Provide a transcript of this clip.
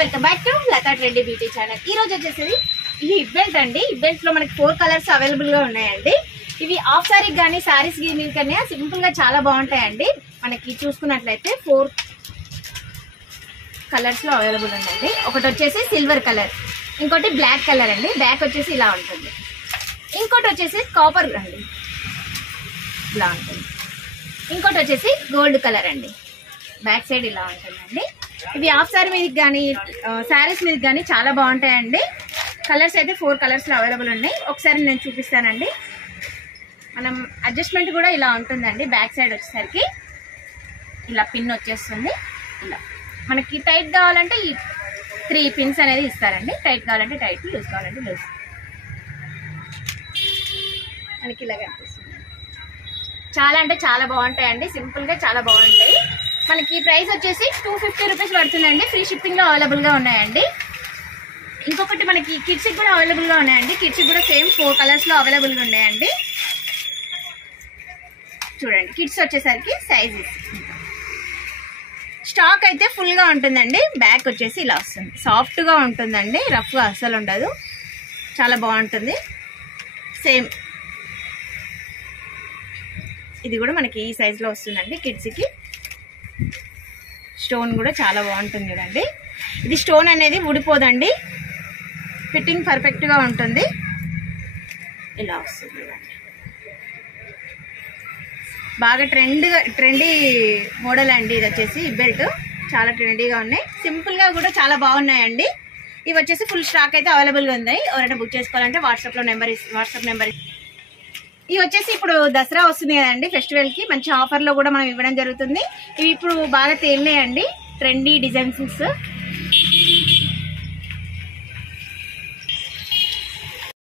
Welcome back to Latha trendy beauty channel. ఈ రోజు వచ్చేసి ఇది ఇవెంట్ అండి. ఈవెంట్ లో మనకి 4 కలర్స్ అవైలబుల్ గా ఉన్నాయండి. ఇవి హాఫ్ సారీ కానీ సారీస్ కానీ సింపుల్ గా చాలా బాగుంటాయండి. మనకి చూసుకున్నట్లయితే 4 కలర్స్ లో అవైలబుల్ ఉందండి. ఒకటి వచ్చేసి సిల్వర్ కలర్, ఇంకోటి బ్లాక్ కలర్ అండి. బ్యాక్ వచ్చేసి ఇలా ఉంటుంది. ఇంకోటి వచ్చేసి కాపర్ అండి, ఇలా ఉంటుంది. ఇంకోటి వచ్చేసి గోల్డ్ కలర్ అండి. బ్యాక్ సైడ్ ఇలా ఉంటుందండి. ఇవి హాఫ్ సారీ మీద కానీ శారీస్ మీద కానీ చాలా బాగుంటాయండి. కలర్స్ అయితే 4 కలర్స్ లో అవైలబుల్ ఉన్నాయి. ఒకసారి నేను చూపిస్తానండి. మనం అడ్జస్ట్మెంట్ కూడా ఇలా ఉంటుందండి. బ్యాక్ సైడ్ వచ్చేసరికి ఇలా పిన్ వచ్చేస్తుంది. ఇలా మనకి టైట్ కావాలంటే ఈ 3 పిన్స్ అనేది ఇస్తారండి. టైట్ కావాలంటే టైట్, లూజ్ కావాలంటే లూజ్. మనకి ఇలా కనిపిస్తుంది. చాలా అంటే చాలా బాగుంటాయండి. సింపుల్ గా చాలా బాగుంటాయి. మనకి ప్రైస్ వచ్చేసి 250 రూపీస్ పడుతుందండి. ఫ్రీ షిప్పింగ్ లో అవైలబుల్ గా ఉన్నాయండి. ఇంకొకటి మనకి కిడ్స్ కూడా అవైలబుల్ గా ఉన్నాయండి. కిడ్స్ కూడా సేమ్ 4 కలర్స్ లో అవైలబుల్ గా ఉన్నాయండి. చూడండి, కిడ్స్ వచ్చేసరికి సైజ్ స్టాక్ అయితే ఫుల్ గా ఉంటుందండి. బ్యాక్ వచ్చేసి ఇలా వస్తుంది. సాఫ్ట్ గా ఉంటుందండి, రఫ్ గా అస్సలు ఉండదు. చాలా బాగుంటుంది. సేమ్ ఇది కూడా మనకి ఈ సైజ్ లో వస్తుందండి. కిడ్స్ కి స్టోన్ కూడా చాలా బాగుంటుంది చూడండి. ఇది స్టోన్ అనేది ఊడిపోదండి. ఫిట్టింగ్ పర్ఫెక్ట్ గా ఉంటుంది. ఇలా వస్తుంది చూడండి. బాగా ట్రెండీ మోడల్ అండి. ఇది వచ్చేసి బెల్ట్ చాలా ట్రెండీగా ఉన్నాయి. సింపుల్ గా కూడా చాలా బాగున్నాయండి. ఇవి వచ్చేసి ఫుల్ స్టాక్ అయితే అవైలబుల్ గా ఉన్నాయి. ఎవరైనా బుక్ చేసుకోవాలంటే వాట్సాప్ నెంబర్. ఇవి వచ్చేసి ఇప్పుడు దసరా వస్తుంది కదండి. ఫెస్టివల్ కి మంచి ఆఫర్ లో కూడా మనం ఇవ్వడం జరుగుతుంది. ఇవి ఇప్పుడు బాగా తేలినాయండి. Trendy designs